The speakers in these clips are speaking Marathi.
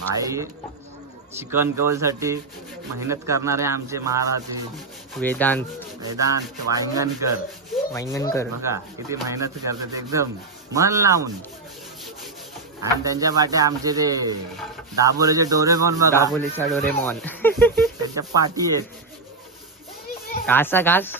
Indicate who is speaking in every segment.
Speaker 1: भाई चिकनसाठी मेहनत करणारे आमचे महाराज.
Speaker 2: वेदांत.
Speaker 1: वेदांत वांगणकर.
Speaker 2: वांगणकर.
Speaker 1: बघा किती मेहनत करतात एकदम. मन लावून. आणि त्यांच्या पाठी आमचे ते दाबोलीचे डोरेमॉन बघा.
Speaker 2: दाबोलीचा डोरेमॉन.
Speaker 1: त्यांच्या पाठी आहेत.
Speaker 2: कासा घास.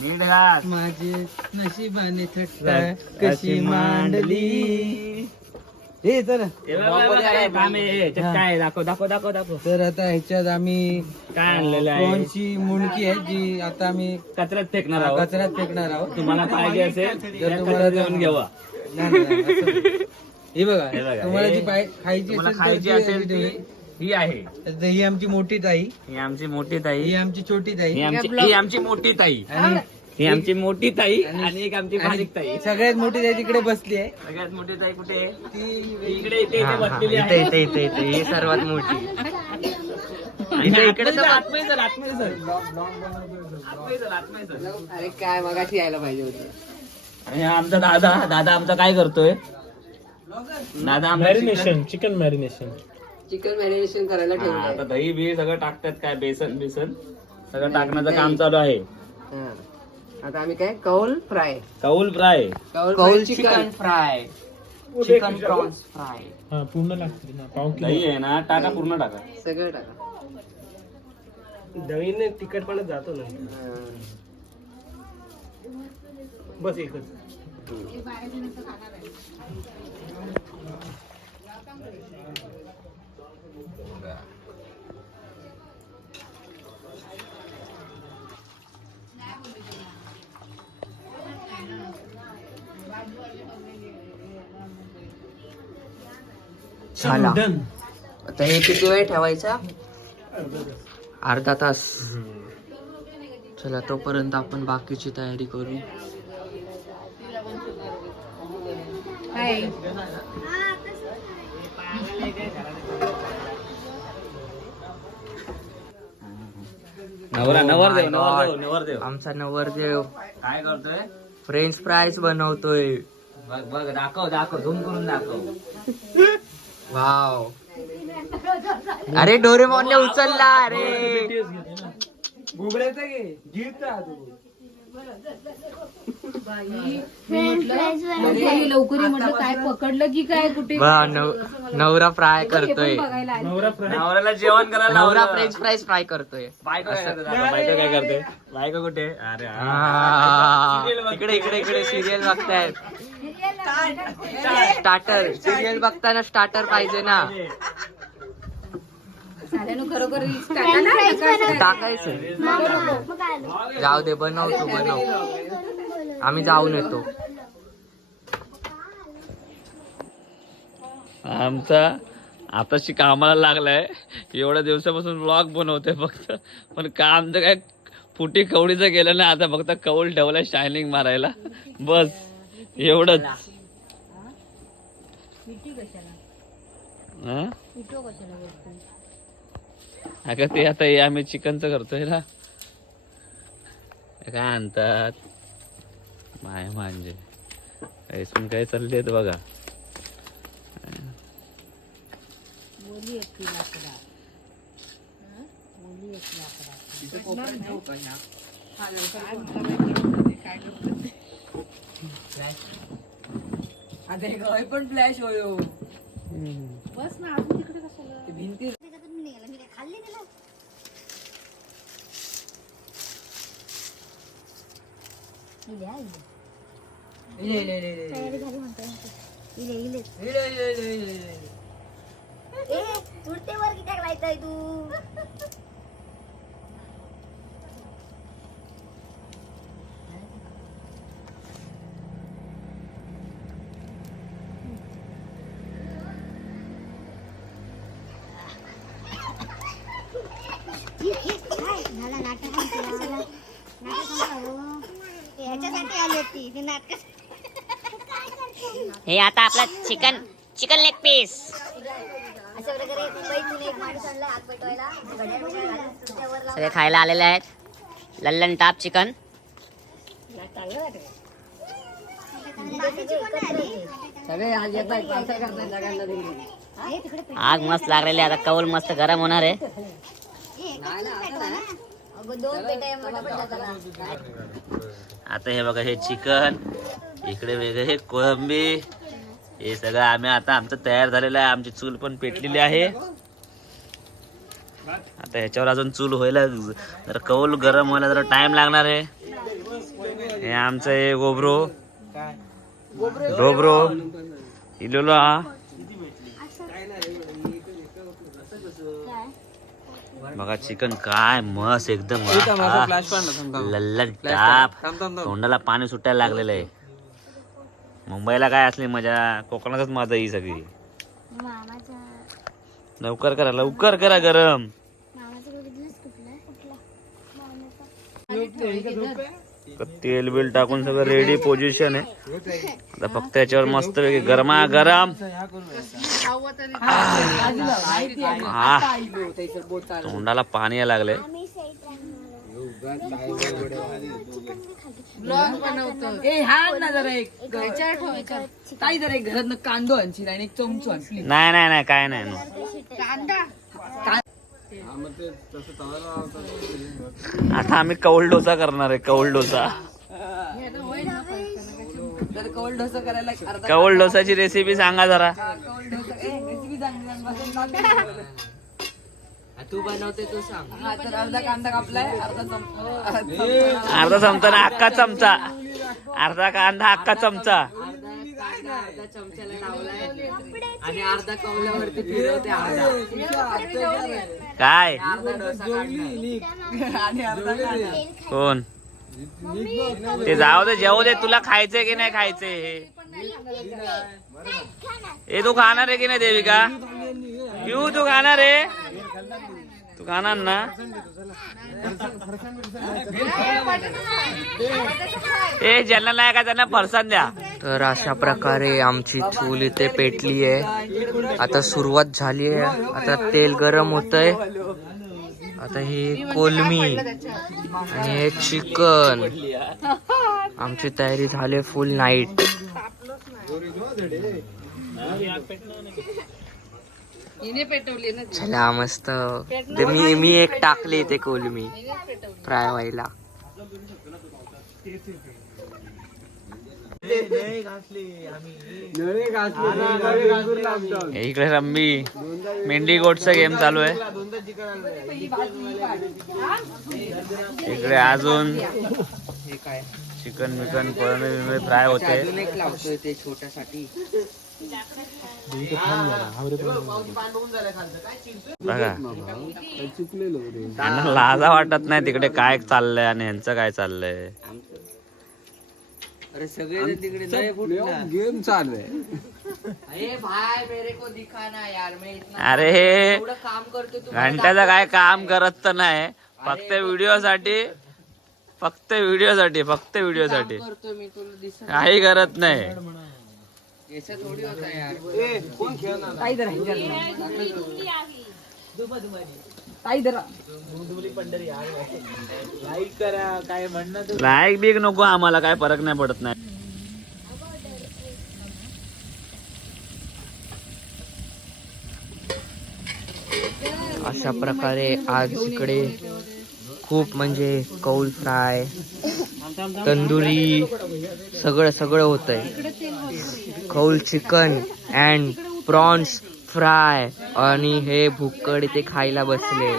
Speaker 1: नीट घास.
Speaker 3: माझे नशिबाने
Speaker 2: कशी
Speaker 3: कशी मांडली? हे तर
Speaker 2: काय दाखव दाखव दाखव दाखव.
Speaker 3: तर आता ह्याच्यात आम्ही
Speaker 2: काय आणलेलं आहे?
Speaker 3: मुंडकी आहे जी आता आम्ही
Speaker 2: कचऱ्यात फेकणार आहोत.
Speaker 3: कचऱ्यात फेकणार आहोत.
Speaker 2: तुम्हाला पाहिजे असेल
Speaker 3: तर तुम्हाला
Speaker 2: घेऊन घेवा.
Speaker 3: हे बघा तुम्हाला जी पाय- खायची
Speaker 1: खायची असेल. ही आहे.
Speaker 3: ही आमची मोठी ताई.
Speaker 1: ही आमची मोठी ताई.
Speaker 3: ही आमची छोटी ताई.
Speaker 1: आमची ही आमची मोठी ताई.
Speaker 3: आणि
Speaker 1: ही आमची मोठी ताई आणि एक आमची बारीक ताई.
Speaker 3: सगळ्यात मोठी ताई तिकडे बसली आहे.
Speaker 1: सगळ्यात मोठी ताई कुठे आहे?
Speaker 3: ती
Speaker 1: इकडे इथे इथे बसलेली आहे.
Speaker 2: इथे इथे इथे. ही सर्वात मोठी.
Speaker 1: आणि
Speaker 2: इथे इकडे
Speaker 1: आतमध्ये
Speaker 2: तर-
Speaker 1: चल, आतमध्ये चल, आतमध्ये चल. आतमध्ये चल, आतमध्ये चल.
Speaker 3: अरे काय मगाशी यायला पाहिजे होती.
Speaker 1: आणि हा आमचा दादा दादा आमचा काय करतोय? दादा आमचा chicken
Speaker 2: chicken marination
Speaker 3: chicken marination करायला
Speaker 1: हा, आता दही बी सगळं टाकतात काय बेसन बेसन? सगळं टाकण्याचं काम चालू आहे.
Speaker 3: आता आम्ही काय? कौल फ्राय.
Speaker 1: कौल फ्राय.
Speaker 3: कौल chicken fry. Chicken prawns fry.
Speaker 2: पूर्ण लागते ना पाव
Speaker 1: दही आहे ना टाका पूर्ण टाका.
Speaker 3: सगळं टाका.
Speaker 2: दहीने तिखटपणा जातो ना. बस एकच.
Speaker 3: झाला. आता हे किती वेळ ठेवायचा?
Speaker 2: अर्धा तास. चला तोपर्यंत आपण बाकीची तयारी करू.
Speaker 1: नवरा
Speaker 2: Oh आमचा नवरदेव.
Speaker 1: काय करतोय?
Speaker 2: फ्रेंच फ्राईज बनवतोय.
Speaker 1: बघ बघ दाखव दाखव झूम करून दाखव.
Speaker 2: वाव. अरे डोरेमॉनने उचलला अरे.
Speaker 4: लवकरी म्हटलं काय पकडलं की काय कुठे?
Speaker 2: वा नव- नवरा फ्राय करतोय.
Speaker 4: बघायला आले.
Speaker 1: नवऱ्याला जेवण करायला
Speaker 2: नवरा. फ्रेंच फ्राईज फ्राय करतोय.
Speaker 1: बायको काय करते दाखव, बायको काय करते? बायको कुठे? अरे हा.
Speaker 2: आ, इकडे इकडे इकडे सिरियल बघतायत. स्टार्टर. सिरियल बघताना स्टार्टर पाहिजे ना.
Speaker 4: साल्यानं खरोखर टाका ना, नका असं
Speaker 2: टाकायचं. जाऊ दे बनव तू बनव. आम्ही जाऊन येतो.
Speaker 1: आमचा आताशी कामाला लागलाय. एवढ्या दिवसापासून ब्लॉग बनवतोय फक्त. पण काम तर काय फुटी कवडीचं गेलं नाही आता फक्त कौल ठेवलाय शायनिंग मारायला. बस एवढंच हं? अगं ते आता हे आम्ही चिकनचं करतोय ना. काय आणतात? माय म्हणजे ऐसून काय चालले बघा.
Speaker 3: पण फ्लॅश होयो.
Speaker 4: बस ना अजून तिकडे कशाला
Speaker 3: भिंती इले, इले, इले, इले. इले, इले, इले, इले, इले.
Speaker 5: ह्याच्यासाठी आली होती ती?
Speaker 6: हे आता आपलं चिकन चिकन लेग पीस सगळे खायला आलेले आहेत. लल्लन टाप चिकन. आग मस्त लागलेली आहे. आता कौल मस्त गरम होणार आहे.
Speaker 1: आता हे बघा हे चिकन इकडे वेगळं हे कोळंबी हे सगळं आम्ही आता आमचं तयार झालेलं आहे. आमची चूल पण पेटलेली आहे. आता ह्याच्यावर अजून चूल व्हायला जरा कौल गरम व्हायला जरा टाइम लागणार आहे. हे आमचं हे गोबरो. गोबरो. इलोला. बघा चिकन काय मस्त एकदम टाप तोंडाला पाणी सुटायला लागलेलं आहे. मुंबईला काय असली मजा? कोकणातच मजा ही सगळी.
Speaker 3: मामाचा
Speaker 1: लवकर करा लवकर करा गरम. तेल बिल टाकून सगळं रेडी पोझिशन आहे. आता फक्त याच्यावर मस्त गरमा गरम. हा तोंडाला पाणी यायला लागले
Speaker 7: हा ताई जरा एक घरात कांदो आणशील आणि एक चमचो आणशील.
Speaker 1: नाही नाही नाही काय नाही. आता आम्ही कौल डोसा करणार आहे कौल डोसा.
Speaker 7: कवल डोसा करायला
Speaker 1: कौल डोसाची रेसिपी सांगा जरा.
Speaker 2: तू बनवते तू सांग.
Speaker 7: हा तर अर्धा कांदा कापलाय अर्धा चम-
Speaker 1: अर्धा चमचा. ना अख्खा चमचा. अर्धा कांदा अख्खा चमचा.
Speaker 2: अर्धा चमच्याला लावलाय. आणि अर्धा कवल्यावरती फिरवते अर्धा.
Speaker 1: काय? कोण? ते जाऊ दे जेवू दे तुला खायचंय की नाही खायचंय हे. तू खाणार आहे की नाही देविका? पिऊ तू खाणार आहे? तू खाणार ना? ए ज्यांना नाही का त्यांना फरसान द्या.
Speaker 2: तर अशा प्रकारे आमची चूल इथे पेटली आहे. आता सुरुवात झाली आहे. आता तेल गरम होतंय. आता हे कोलमी आणि हे चिकन. आमची तयारी झाली फुल नाईट चला मस्त. ते मी मी एक टाकले ते कोलमी. फ्राय व्हायला
Speaker 1: इकडे रम्मी. मेंढी गोटचा गेम चालू आहे. इकडे अजून चिकन बिकन कोळंबी बिळंबी फ्राय होते.
Speaker 2: ते छोट्यासाठी.
Speaker 1: बघा. त्यांना लाजा वाटत नाही तिकडे काय चाललंय आणि ह्यांचं काय चाललंय.
Speaker 2: अरे सगळे तिकडे नाही फुटला
Speaker 8: गेम चालू आहे.
Speaker 2: अरे भाई मेरे को दिखाना यार मैं इतना
Speaker 1: अरे हे
Speaker 2: एवढं काम करतो तू
Speaker 1: घंट्याचं काय काम करत तर नाही. फक्त व्हिडिओ साठी फक्त व्हिडिओ साठी फक्त व्हिडिओ साठी.
Speaker 2: करतो मी तुला दिसत
Speaker 1: काही करत नाही.
Speaker 2: याचा थोडी होता यार.
Speaker 7: ताई जरा ह्याच्यात ताई
Speaker 1: लाईक बिक नको आम्हाला काय फरक नाही पडत नाही.
Speaker 2: अशा प्रकारे आज इकडे खूप म्हणजे कौल फ्राय तंदुरी सगळं सगळं होतंय. कौल चिकन अँड प्रॉन्स फ्राय आणि हे भुक्कड इथे खायला बसले.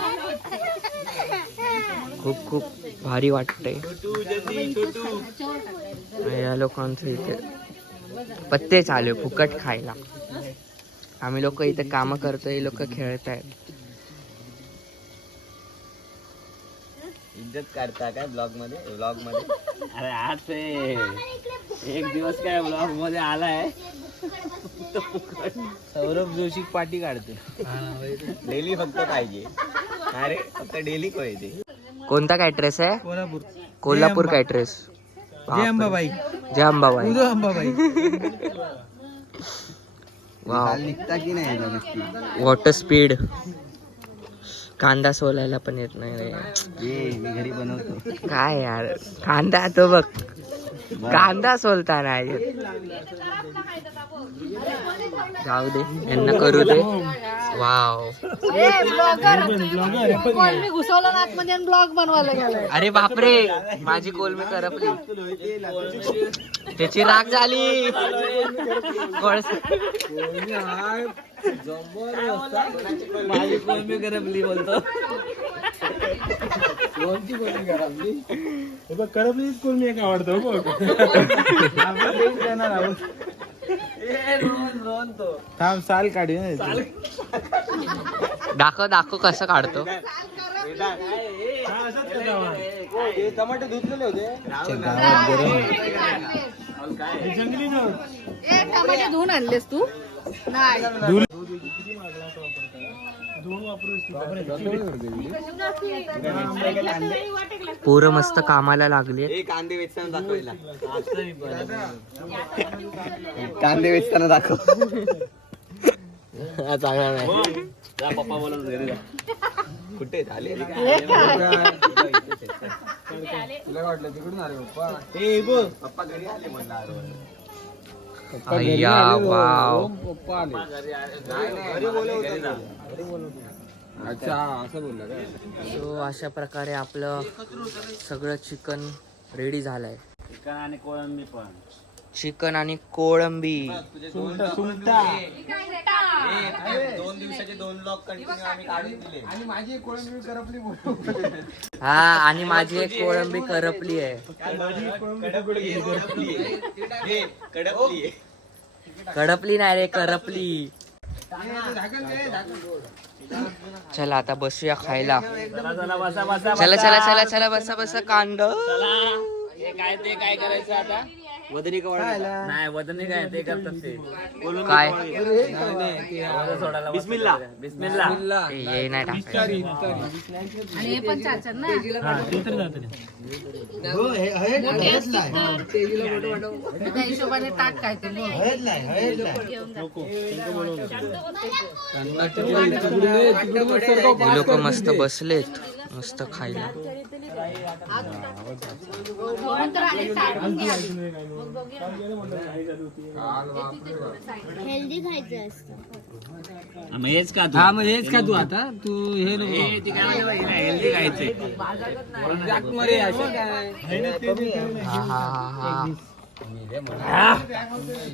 Speaker 2: खूप खूप भारी वाटतंय. या लोकांचं इथे पत्ते चालू आहे फुकट खायला. आम्ही लोक इथे काम करतोय लोक खेळत आहेत
Speaker 1: इज्जत काढता काय ब्लॉगमध्ये ब्लॉगमध्ये अरे आज एक दिवस काय ब्लॉगमध्ये आलाय? सौरभ जोशी पाठी काढते. डेली फक्त पाहिजे. अरे फक्त डेली पाहिजे.
Speaker 2: कोणता कॅट्रेस आहे?
Speaker 8: कोल्हापूर.
Speaker 2: कोल्हापूर कॅट्रेस
Speaker 8: जय अंबाबाई.
Speaker 2: जय अंबाबाई.
Speaker 8: अंबाबाई. निघता की नाही
Speaker 2: वॉटर स्पीड कांदा सोलायला पण येत नाही रे.
Speaker 8: मी घरी बनवतो.
Speaker 2: काय यार? कांदा तो बघ. कांदा सोलता नाही जाऊ दे यांना करू दे. वाव.
Speaker 4: मी घुसवला ना आतमध्ये ब्लॉग बनवायला गेलाय.
Speaker 2: अरे बापरे माझी कोलमी करपली. त्याची राग झाली.
Speaker 1: माझी कोलमी करपली. बोलतो
Speaker 8: करपलीच कोण मी एक आवडतो बघ. थांब साल काढी
Speaker 2: दाखव दाखव कसं काढतो.
Speaker 8: टमाटे धुतलेले होते.
Speaker 4: ए टमाटे धुवून आणलेस तू? नाही.
Speaker 2: पोरं मस्त कामाला लागली.
Speaker 8: कांदे वेचताना दाखवायला. कांदे वेचताना दाखव.
Speaker 2: चांगला नाही
Speaker 1: पप्पा बोलत घरी जा.
Speaker 8: कुठे झाले? तुला वाटलं तिकडून आले पप्पा? ए पप्पा घरी आले म्हणलं
Speaker 2: अय्या वाव.
Speaker 8: पप्पा आले. घरी बोलवतो अच्छा असं बोलला काय
Speaker 2: सो अशा प्रकारे आपलं सगळं चिकन रेडी झालंय.
Speaker 1: चिकन आणि कोळंबी पण.
Speaker 2: चिकन आणि कोळंबी.
Speaker 8: दोन दिवसाचे दोन लॉक कंटिन्यू आम्ही काढून दिले. आणि माझी कोळंबी करपली
Speaker 2: हा आणि माझी एक कोळंबी करपली आहे.
Speaker 8: कडपली
Speaker 2: कडपली नाही रे करपली. चला आता बसूया खायला.
Speaker 1: चला चला
Speaker 2: चला चला चला चला बसा बसा कांद
Speaker 1: चला. हे काय ते काय करायचं आता? वदनी नाही वदनी काय ते करतात ते. बोलून
Speaker 2: काय?
Speaker 1: वजन सोडायला बिस्मिल्ला. बिस्मिल्ला.
Speaker 2: ये नाही टाकायचं
Speaker 4: आणि हे पण ना? त्या हिशोबाने टाक काय ते.
Speaker 2: हे लोक मस्त बसलेत. मस्त खायला.
Speaker 3: हेल्दी खायचं असतं.
Speaker 1: हेच का तू.
Speaker 8: हा मग हेच का तू आता. तू हे
Speaker 1: हेल्दी खायचंय.
Speaker 2: हा हा हा.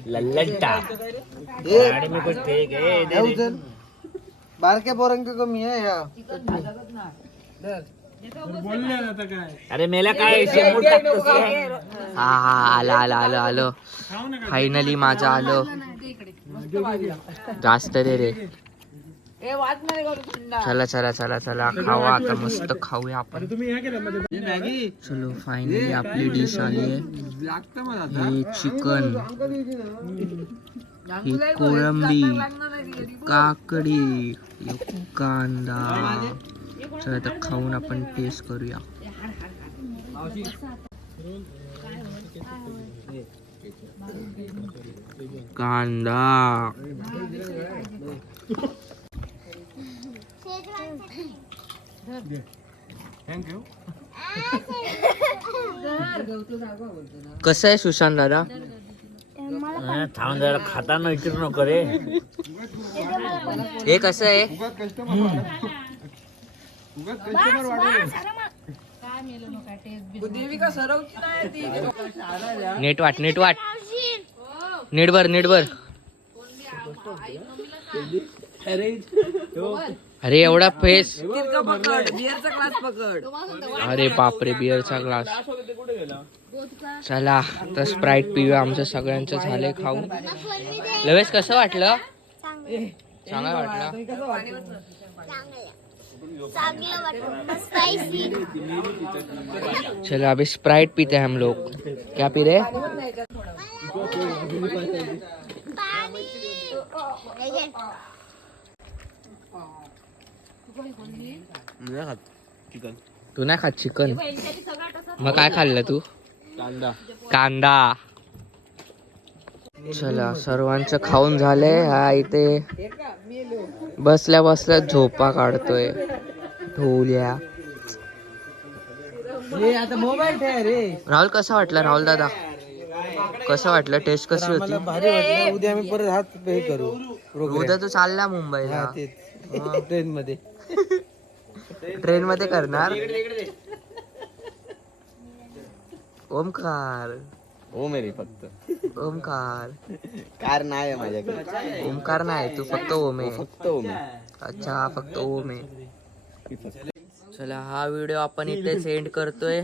Speaker 1: लल्लंटा मी कुछ.
Speaker 8: बारक्या पोरांक कमी आहे या
Speaker 1: अरे मेला काय? टाकतोस रे?
Speaker 2: हा हा आलं आलं आलं आलं. फायनली माझं आलं. जास्त दे रे. चला चला चला चला. खावा आता मस्त. खाऊया आपण.
Speaker 8: मॅगी?
Speaker 2: चलो फायनली आपली डिश आली. आहे हे चिकन ही कोळंबी. काकडी. कांदा. चला तर खाऊन आपण टेस्ट करूया. कांदा. कसं आहे सुशांत दादा?
Speaker 1: हा, थांब जरा खाताना विचारू नको रे.
Speaker 2: हे कसं आहे? नेट वाट नेट वाट. नेट बर नेट बर अरे एवढा फेस. अरे बापरे बिअरचा ग्लास. चला तर स्प्राईट पिऊया आमचं सगळ्यांचं झालंय खाऊन लवेस कसं वाटलं? चांगलं. वाटलं. चलो अभी स्प्राइट पीते हैं हम लोग। क्या पी रहे? तू नाही खात चिकन? मग काय खाल्लं तू?
Speaker 8: कांदा.
Speaker 2: कांदा. चला सर्वांचं खाऊन झालंय. हा इथे बसल्या बसल्या झोपा काढतोय. ढोल्या राहुल कसा वाटला राहुल दादा? कसं वाटलं? टेस्ट कशी होती?
Speaker 8: भारी वाटलं. उद्या आम्ही परत हात हे करू.
Speaker 2: उद्या तू चालला मुंबईला.
Speaker 8: ट्रेन मध्ये
Speaker 2: ट्रेन मध्ये करणार ओमकार
Speaker 8: हो मेरी फक्त.
Speaker 2: ओमकार.
Speaker 8: कार नाही आहे माझ्याकडे.
Speaker 2: ओमकार नाही तू फक्त ओम. आहे
Speaker 8: फक्त हो मी
Speaker 2: अच्छा हा फक्त ओम. आहे चला हा व्हिडिओ आपण इथे सेंड करतोय.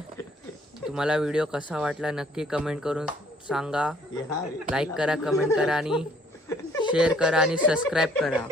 Speaker 2: तुम्हाला व्हिडिओ कसा वाटला नक्की कमेंट करून सांगा. लाईक करा कमेंट करा आणि शेअर करा आणि सबस्क्राईब करा.